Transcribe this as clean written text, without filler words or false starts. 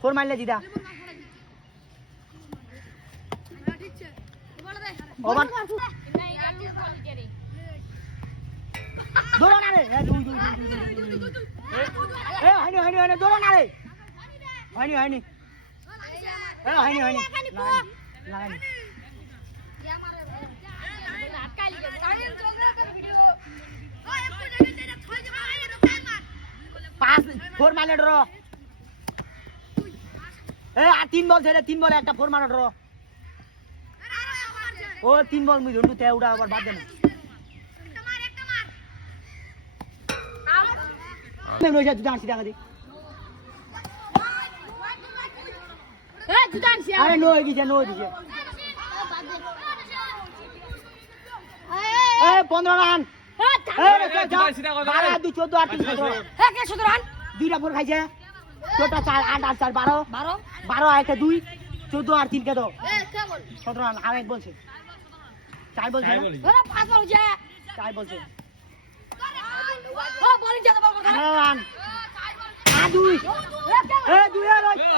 four मारले जीता over दोनों ना रे हानी हानी हानी दोनों ना रे हानी हानी हानी हानी लाइन पास फोर मारले ड्रॉ तीन बॉल थे तीन बॉल एक फोर मारो ड्रॉ ओ तीन बॉल मुझे ढूंढते हैं उड़ा और बाद देना मैं मुझे जुदान सीधा कर दी जुदान सीधा अरे नो है किसे ए 15 रन ए 12 2 14 8 17 ए के 17 रन দুইটা ফোর খাইছে ছোটা 4 8 8 4 12 12 একটা 2 14 আর 3 কে দাও এ কে বল 17 রান আর এক বলছে 4 বলছে না ওরে 5 বলছে 4 বলছে ও বলিং জায়গা বল রান 2 এ 2 এ